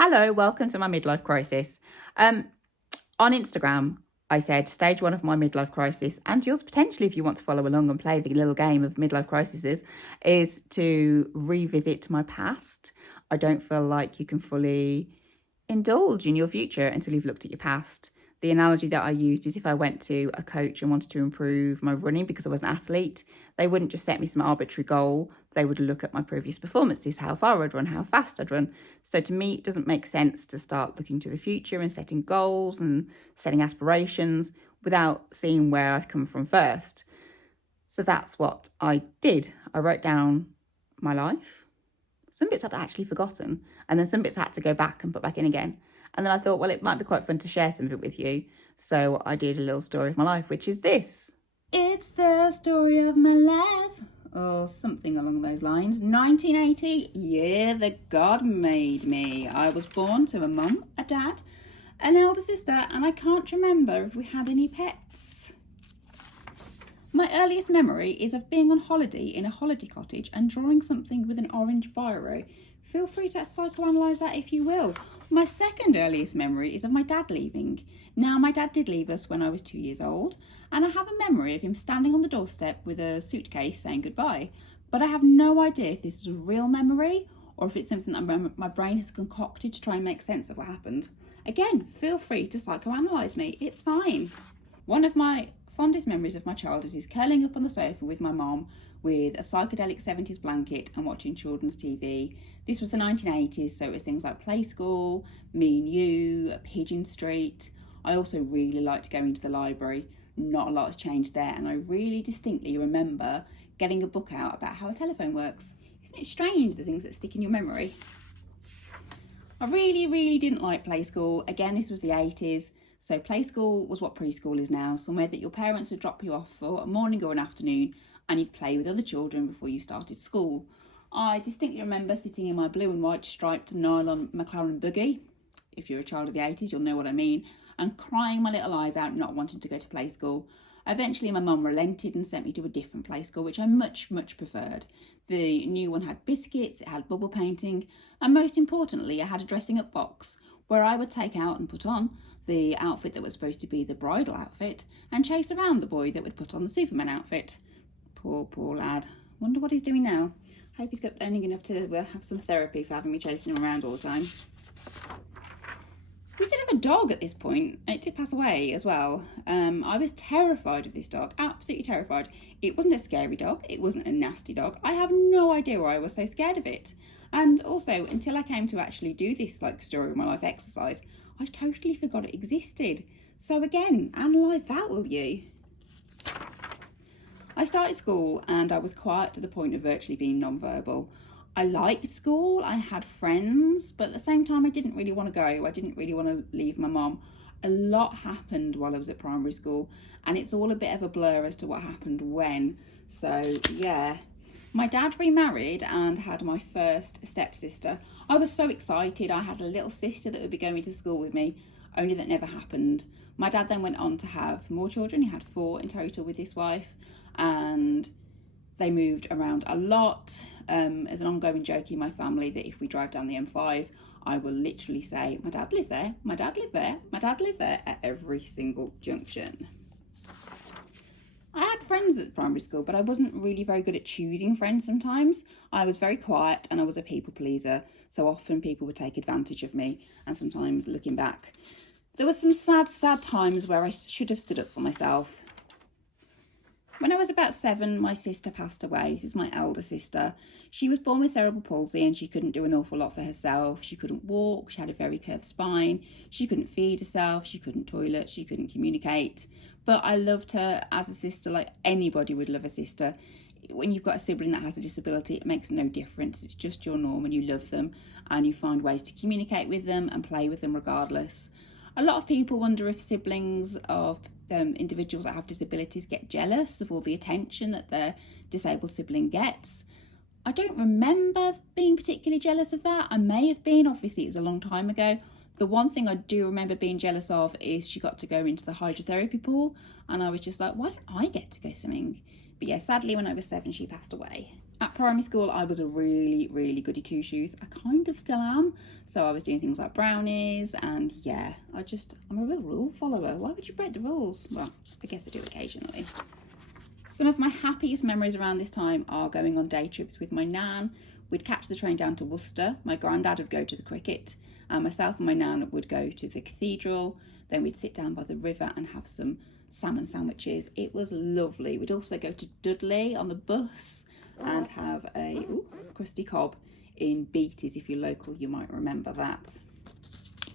Hello, welcome to my midlife crisis. On Instagram, I said stage one of my midlife crisis, and yours potentially, if you want to follow along and play the little game of midlife crises, is to revisit my past. I don't feel like you can fully indulge in your future until you've looked at your past. The analogy that I used is if I went to a coach and wanted to improve my running because I was an athlete, they wouldn't just set me some arbitrary goal. They would look at my previous performances, how far I'd run, how fast I'd run. So to me, it doesn't make sense to start looking to the future and setting goals and setting aspirations without seeing where I've come from first. So that's what I did. I wrote down my life. Some bits I'd actually forgotten, and then some bits I had to go back and put back in again. And then I thought, well, it might be quite fun to share some of it with you. So I did a little story of my life, which is this. It's the story of my life, or something along those lines. 1980, year that God made me. I was born to a mum, a dad, an elder sister, and I can't remember if we had any pets. My earliest memory is of being on holiday in a holiday cottage and drawing something with an orange biro. Feel free to psychoanalyse that if you will. My second earliest memory is of my dad leaving. Now, my dad did leave us when I was 2 years old, and I have a memory of him standing on the doorstep with a suitcase saying goodbye. But I have no idea if this is a real memory or if it's something that my brain has concocted to try and make sense of what happened. Again, feel free to psychoanalyse me. It's fine. One of my fondest memories of my childhood is curling up on the sofa with my mom with a psychedelic 70s blanket and watching children's TV. This was the 1980s, so it was things like Play School, Me and You, Pigeon Street. I also really liked going to the library. Not a lot has changed there, and I really distinctly remember getting a book out about how a telephone works. Isn't it strange, the things that stick in your memory? I really didn't like Play School. Again, this was the 80s. So Play School was what preschool is now, somewhere that your parents would drop you off for a morning or an afternoon and you'd play with other children before you started school. I distinctly remember sitting in my blue and white striped nylon McLaren buggy. If you're a child of the 80s, you'll know what I mean. And crying my little eyes out, not wanting to go to Play School. Eventually, my mum relented and sent me to a different Play School, which I much preferred. The new one had biscuits, it had bubble painting, and most importantly, it had a dressing up box where I would take out and put on the outfit that was supposed to be the bridal outfit and chase around the boy that would put on the Superman outfit. Poor lad. Wonder what he's doing now. Hope he's got earning enough to have some therapy for having me chasing him around all the time. We did have a dog at this point, and it did pass away as well. I was terrified of this dog, absolutely terrified. It wasn't a scary dog, it wasn't a nasty dog. I have no idea why I was so scared of it. And also, until I came to actually do this story of my life exercise, I totally forgot it existed. So again, analyse that, will you? I started school and I was quiet to the point of virtually being non-verbal. I liked school, I had friends, but at the same time I didn't really want to go. I didn't really want to leave my mum. A lot happened while I was at primary school, and it's all a bit of a blur as to what happened when. So yeah, my dad remarried and had my first stepsister. I was so excited. I had a little sister that would be going to school with me, only that never happened. My dad then went on to have more children. He had 4 in total with his wife, and they moved around a lot. There's an ongoing joke in my family that if we drive down the M5, I will literally say, my dad lived there, my dad lived there, my dad lived there at every single junction. I had friends at primary school, but I wasn't really very good at choosing friends sometimes. I was very quiet and I was a people pleaser, so often people would take advantage of me, and sometimes looking back, there were some sad times where I should have stood up for myself. When I was about 7, my sister passed away. This is my elder sister. She was born with cerebral palsy and she couldn't do an awful lot for herself. She couldn't walk, she had a very curved spine, she couldn't feed herself, she couldn't toilet, she couldn't communicate. But I loved her as a sister like anybody would love a sister. When you've got a sibling that has a disability, it makes no difference. It's just your norm and you love them and you find ways to communicate with them and play with them regardless. A lot of people wonder if siblings of individuals that have disabilities get jealous of all the attention that their disabled sibling gets. I don't remember being particularly jealous of that. I may have been, obviously it was a long time ago. The one thing I do remember being jealous of is she got to go into the hydrotherapy pool, and I was just like, why don't I get to go swimming? But yeah, sadly when I was 7 she passed away. At primary school, I was a really, really goody two-shoes. I kind of still am. So I was doing things like brownies, and yeah, I'm a real rule follower. Why would you break the rules? Well, I guess I do occasionally. Some of my happiest memories around this time are going on day trips with my nan. We'd catch the train down to Worcester. My granddad would go to the cricket, and myself and my nan would go to the cathedral. Then we'd sit down by the river and have some salmon sandwiches. It was lovely. We'd also go to Dudley on the bus and have a crusty cob in Beatties. If you're local, you might remember that.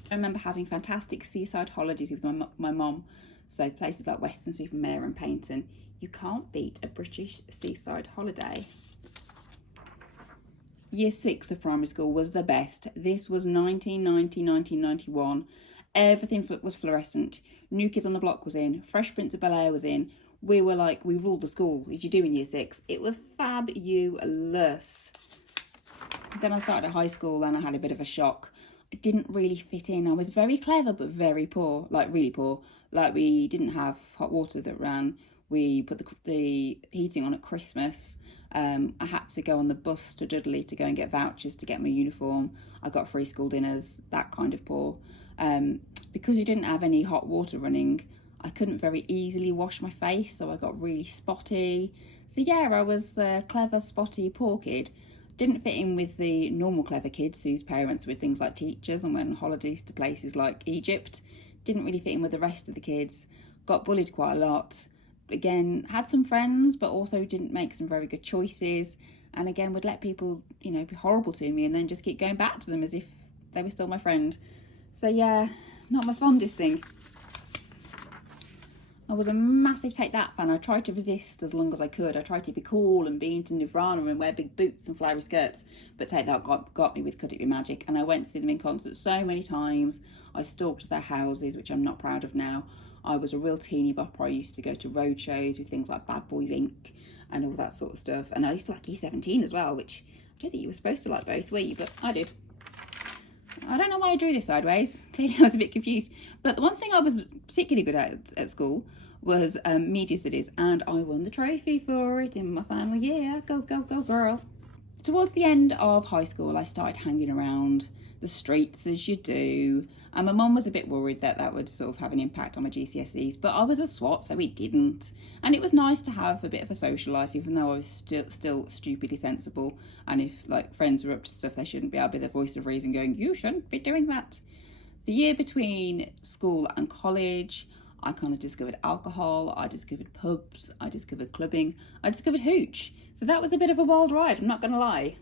I remember having fantastic seaside holidays with my mum. So places like Weston-super-Mare and Paynton. You can't beat a British seaside holiday. Year 6 of primary school was the best. This was 1990, 1991. Everything was fluorescent. New Kids on the Block was in. Fresh Prince of Bel-Air was in. We were like, we ruled the school. Did you do in year 6? It was fabulous. Then I started at high school and I had a bit of a shock. I didn't really fit in. I was very clever but very poor, like really poor. Like we didn't have hot water that ran. We put the heating on at Christmas. I had to go on the bus to Dudley to go and get vouchers to get my uniform. I got free school dinners, that kind of poor. Because we didn't have any hot water running, I couldn't very easily wash my face, so I got really spotty. So yeah, I was a clever, spotty, poor kid. Didn't fit in with the normal clever kids whose parents were things like teachers and went on holidays to places like Egypt. Didn't really fit in with the rest of the kids. Got bullied quite a lot. Again, had some friends, but also didn't make some very good choices. And again, would let people, be horrible to me and then just keep going back to them as if they were still my friend. So yeah, not my fondest thing. I was a massive Take That fan. I tried to resist as long as I could. I tried to be cool and be into Nirvana and wear big boots and flowery skirts, but Take That got me with Could It Be Magic, and I went to see them in concert so many times. I stalked their houses, which I'm not proud of now. I was a real teeny bopper. I used to go to road shows with things like Bad Boys Inc. and all that sort of stuff. And I used to like E17 as well, which I don't think you were supposed to like both, were you? But I did. I don't know why I drew this sideways. Clearly I was a bit confused. But the one thing I was particularly good at school was media studies, and I won the trophy for it in my final year. Go, go, go, girl. Towards the end of high school, I started hanging around the streets as you do. And my mum was a bit worried that would sort of have an impact on my GCSEs, but I was a swot, so it didn't. And it was nice to have a bit of a social life, even though I was still stupidly sensible. And if friends were up to stuff they shouldn't be, I'd be the voice of reason going, you shouldn't be doing that. The year between school and college, I kind of discovered alcohol, I discovered pubs, I discovered clubbing, I discovered hooch. So that was a bit of a wild ride, I'm not going to lie.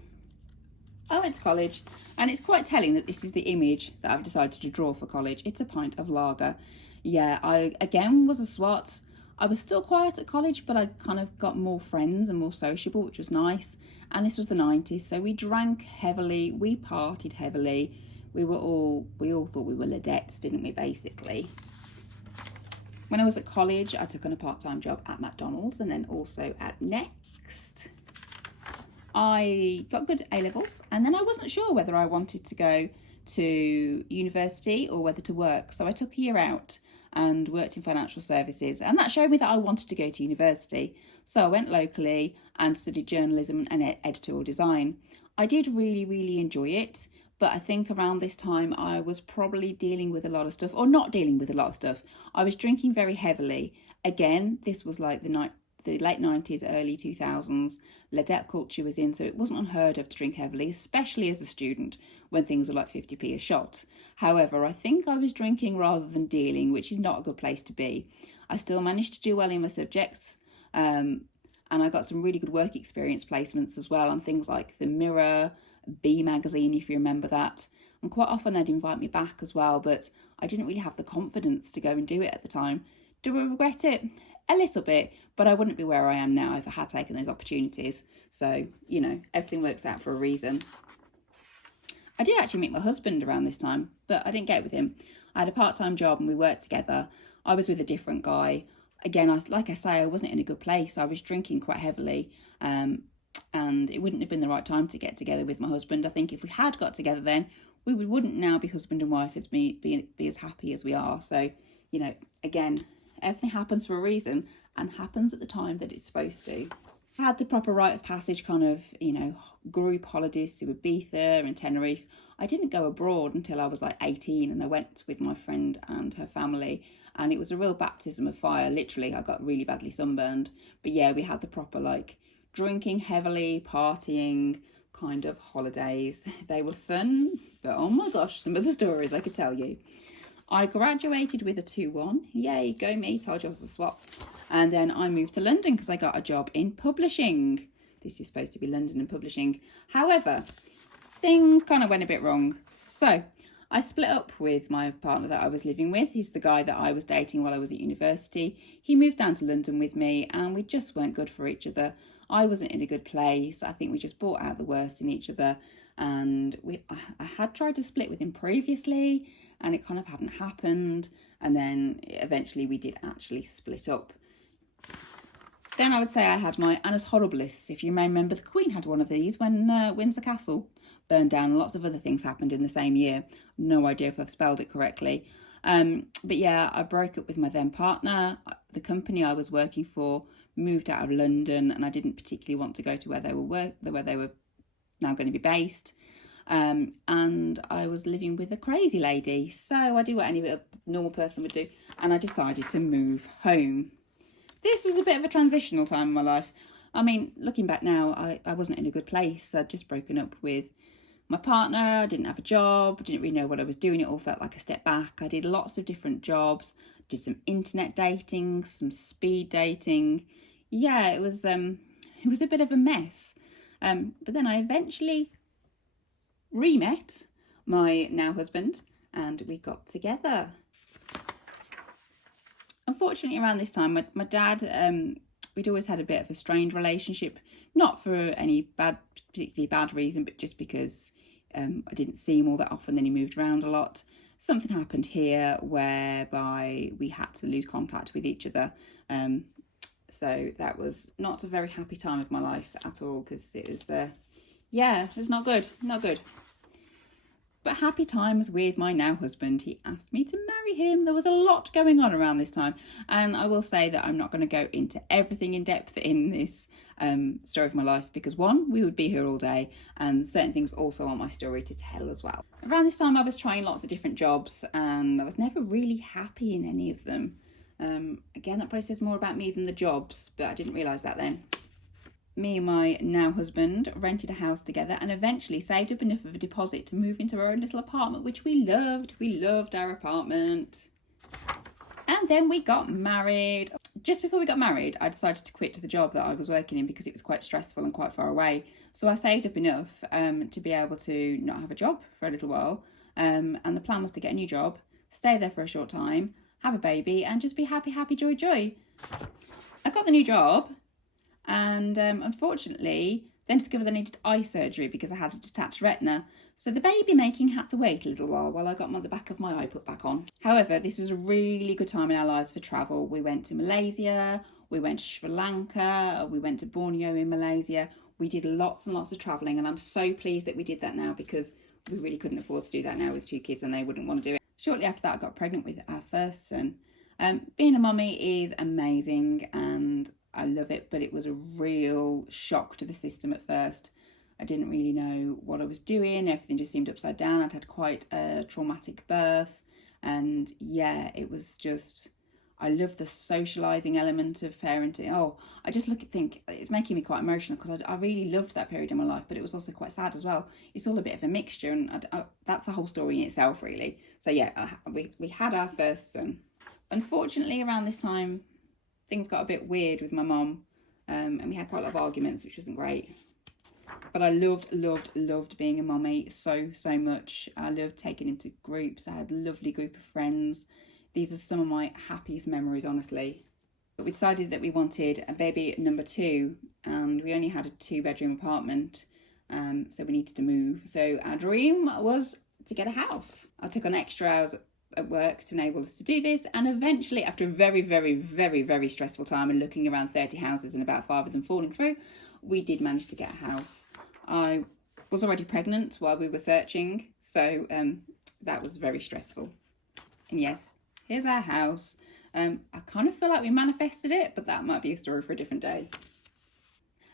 I went to college, and it's quite telling that this is the image that I've decided to draw for college. It's a pint of lager. Yeah, I, again, was a swot. I was still quiet at college, but I kind of got more friends and more sociable, which was nice. And this was the 90s, so we drank heavily, we partied heavily. We all thought we were ladettes, didn't we, basically? When I was at college, I took on a part-time job at McDonald's and then also at Next. I got good A-levels, and then I wasn't sure whether I wanted to go to university or whether to work. So I took a year out and worked in financial services, and that showed me that I wanted to go to university. So I went locally and studied journalism and editorial design. I did really, really enjoy it, but I think around this time I was probably dealing with a lot of stuff, or not dealing with a lot of stuff. I was drinking very heavily. Again, this was like the late 90s, early 2000s. Ladette culture was in, so it wasn't unheard of to drink heavily, especially as a student when things were like 50p a shot. However, I think I was drinking rather than dealing, which is not a good place to be. I still managed to do well in my subjects, and I got some really good work experience placements as well on things like the Mirror, B magazine, if you remember that. And quite often they'd invite me back as well, but I didn't really have the confidence to go and do it at the time. Do I regret it? A little bit, but I wouldn't be where I am now if I had taken those opportunities. So, everything works out for a reason. I did actually meet my husband around this time, but I didn't get with him. I had a part-time job and we worked together. I was with a different guy. Again, I wasn't in a good place. I was drinking quite heavily, and it wouldn't have been the right time to get together with my husband. I think if we had got together then, we wouldn't now be husband and wife as be as happy as we are. So, again, everything happens for a reason and happens at the time that it's supposed to. I had the proper rite of passage kind of, group holidays to Ibiza and Tenerife. I didn't go abroad until I was like 18, and I went with my friend and her family, and it was a real baptism of fire. Literally, I got really badly sunburned. But yeah, we had the proper like drinking heavily, partying kind of holidays. They were fun, but oh my gosh, some of the stories I could tell you. I graduated with a 2-1. Yay, go me, told you I was a swap. And then I moved to London because I got a job in publishing. This is supposed to be London and publishing. However, things kind of went a bit wrong. So I split up with my partner that I was living with. He's the guy that I was dating while I was at university. He moved down to London with me, and we just weren't good for each other. I wasn't in a good place. I think we just brought out the worst in each other. And I had tried to split with him previously, and it kind of hadn't happened. And then eventually we did actually split up. Then I would say I had my Annus Horribilis. If you may remember, the Queen had one of these when Windsor Castle burned down, and lots of other things happened in the same year. No idea if I've spelled it correctly. But yeah, I broke up with my then partner. The company I was working for moved out of London, and I didn't particularly want to go to where they were now going to be based. And I was living with a crazy lady. So I did what any normal person would do, and I decided to move home. This was a bit of a transitional time in my life. I mean, looking back now, I wasn't in a good place. I'd just broken up with my partner. I didn't have a job. Didn't really know what I was doing. It all felt like a step back. I did lots of different jobs. Did some internet dating, some speed dating. Yeah, it was a bit of a mess. But then I eventually re-met my now husband, and we got together. Unfortunately, around this time, my dad, we'd always had a bit of a strained relationship, not for any particularly bad reason, but just because I didn't see him all that often. Then he moved around a lot. Something happened here whereby we had to lose contact with each other. So that was not a very happy time of my life at all, because it was, it was not good. But happy times with my now husband. He asked me to marry him. There was a lot going on around this time. And I will say that I'm not going to go into everything in depth in this story of my life, because one, we would be here all day, and certain things also on my story to tell as well. Around this time, I was trying lots of different jobs, and I was never really happy in any of them. Again, that probably says more about me than the jobs, but I didn't realise that then. Me and my now husband rented a house together and eventually saved up enough of a deposit to move into our own little apartment, which we loved. We loved our apartment. And then we got married. Just before we got married, I decided to quit the job that I was working in because it was quite stressful and quite far away. So I saved up enough to be able to not have a job for a little while. And the plan was to get a new job, stay there for a short time, have a baby, and just be happy, joy, joy. I got the new job. And unfortunately, then discovered I needed eye surgery because I had a detached retina. So the baby making had to wait a little while I got the back of my eye put back on. However, this was a really good time in our lives for travel. We went to Malaysia, we went to Sri Lanka, we went to Borneo in Malaysia. We did lots and lots of travelling, and I'm so pleased that we did that now, because we really couldn't afford to do that now with 2 kids, and they wouldn't want to do it. Shortly after that, I got pregnant with our first son. Being a mummy is amazing, and I love it, but it was a real shock to the system at first. I didn't really know what I was doing. Everything just seemed upside down. I'd had quite a traumatic birth, and yeah, it was just, I love the socialising element of parenting. Oh, I just think it's making me quite emotional, because I really loved that period in my life, but it was also quite sad as well. It's all a bit of a mixture, and that's a whole story in itself, really. So yeah, we had our first son. Unfortunately, around this time, things got a bit weird with my mum, and we had quite a lot of arguments, which wasn't great. But I loved being a mummy so much. I loved taking him to groups. I had a lovely group of friends. These are some of my happiest memories, honestly. But we decided that we wanted a baby number 2, and we only had a 2-bedroom apartment, so we needed to move. So our dream was to get a house. I took on extra hours at work to enable us to do this, and eventually, after a very stressful time and looking around 30 houses and about 5 of them falling through, we did manage to get a house. I was already pregnant while we were searching, so that was very stressful. And yes, here's our house. I kind of feel like we manifested it, but that might be a story for a different day.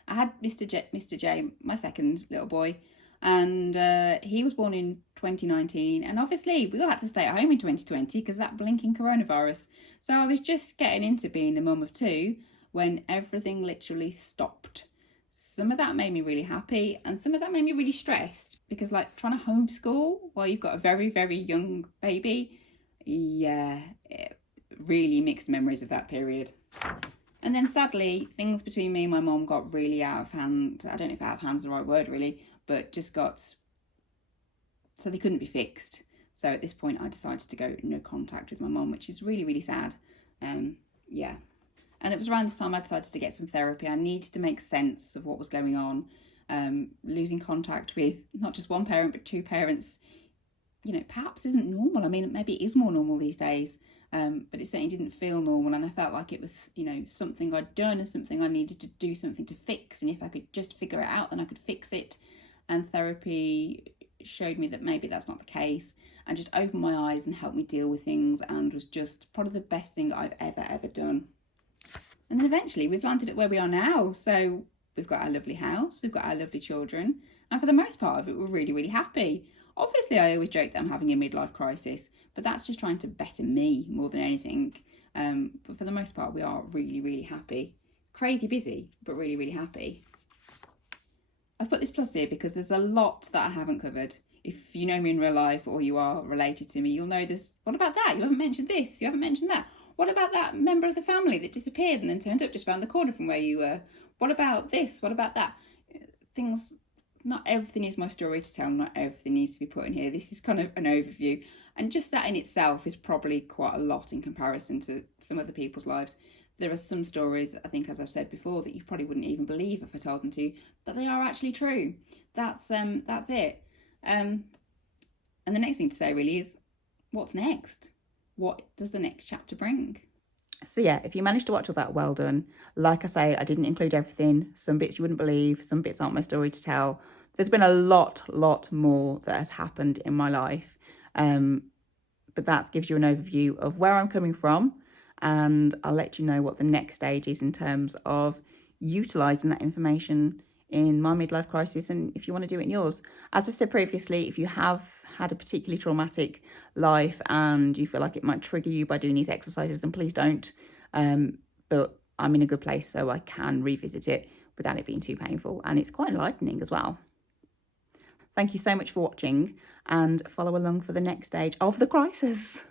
I had Mr. J, my second little boy, and he was born in 2019, and obviously we all had to stay at home in 2020 because that blinking coronavirus. So I was just getting into being a mum of two when everything literally stopped. Some of that made me really happy, and some of that made me really stressed, because like trying to homeschool while you've got a very, very young baby, yeah, really mixed memories of that period. And then sadly, things between me and my mum got really out of hand. I don't know if out of hand's the right word really, but just got, so they couldn't be fixed. So at this point I decided to go no contact with my mum, which is really, really sad. Yeah. And it was around this time I decided to get some therapy. I needed to make sense of what was going on. Losing contact with not just one parent, but two parents, you know, perhaps isn't normal. I mean, maybe it is more normal these days, but it certainly didn't feel normal. And I felt like it was, you know, something I'd done and something I needed to do something to fix. And if I could just figure it out, then I could fix it. And therapy showed me that maybe that's not the case, and just opened my eyes and helped me deal with things, and was just probably the best thing I've ever done. And then eventually we've landed at where we are now. So we've got our lovely house, we've got our lovely children, and for the most part of it, we're really, really happy. Obviously, I always joke that I'm having a midlife crisis, but that's just trying to better me more than anything. But for the most part, we are really, really happy. Crazy busy, but really, really happy. I've put this plus here because there's a lot that I haven't covered. If you know me in real life, or you are related to me, you'll know this. What about that? You haven't mentioned this. You haven't mentioned that. What about that member of the family that disappeared and then turned up just around the corner from where you were? What about this? What about that? Things, not everything is my story to tell. Not everything needs to be put in here. This is kind of an overview. And just that in itself is probably quite a lot in comparison to some other people's lives. There are some stories, I think, as I've said before, that you probably wouldn't even believe if I told them to, but they are actually true. That's it. And the next thing to say really is, what's next? What does the next chapter bring? So yeah, if you managed to watch all that, well done. Like I say, I didn't include everything. Some bits you wouldn't believe, some bits aren't my story to tell. There's been a lot more that has happened in my life. But that gives you an overview of where I'm coming from, and I'll let you know what the next stage is in terms of utilising that information in my midlife crisis, and if you want to do it in yours. As I said previously, if you have had a particularly traumatic life and you feel like it might trigger you by doing these exercises, then please don't. But I'm in a good place, so I can revisit it without it being too painful, and it's quite enlightening as well. Thank you so much for watching, and follow along for the next stage of the crisis.